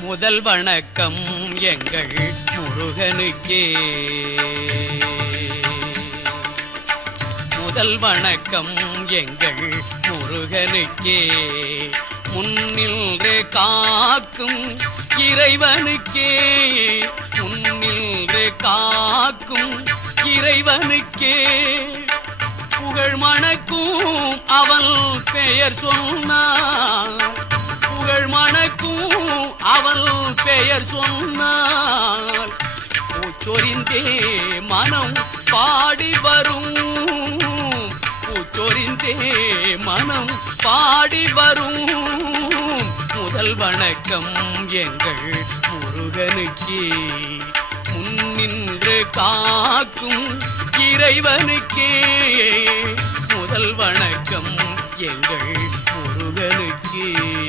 முதல் வணக்கம் எங்கள் முருகனுக்கே. முதல் வணக்கம் எங்கள் முருகனுக்கே. முன்னின்று காக்கும் இறைவனுக்கே. முன்னின்று காக்கும் இறைவனுக்கே. புகழ் மணக்கும் அவன் பெயர் சொன்னான். புகழ் மணக்கும் அவன் பெயர் சொன்னான். பூச்சொரிந்தே மனம் பாடி வரும். பூச்சொரிந்தே மனம் பாடி வரும். முதல் வணக்கம் எங்கள் முருகனுக்கே. முன்னின்று காக்கும் இறைவனுக்கே. முதல் வணக்கம் எங்கள் முருகனுக்கே.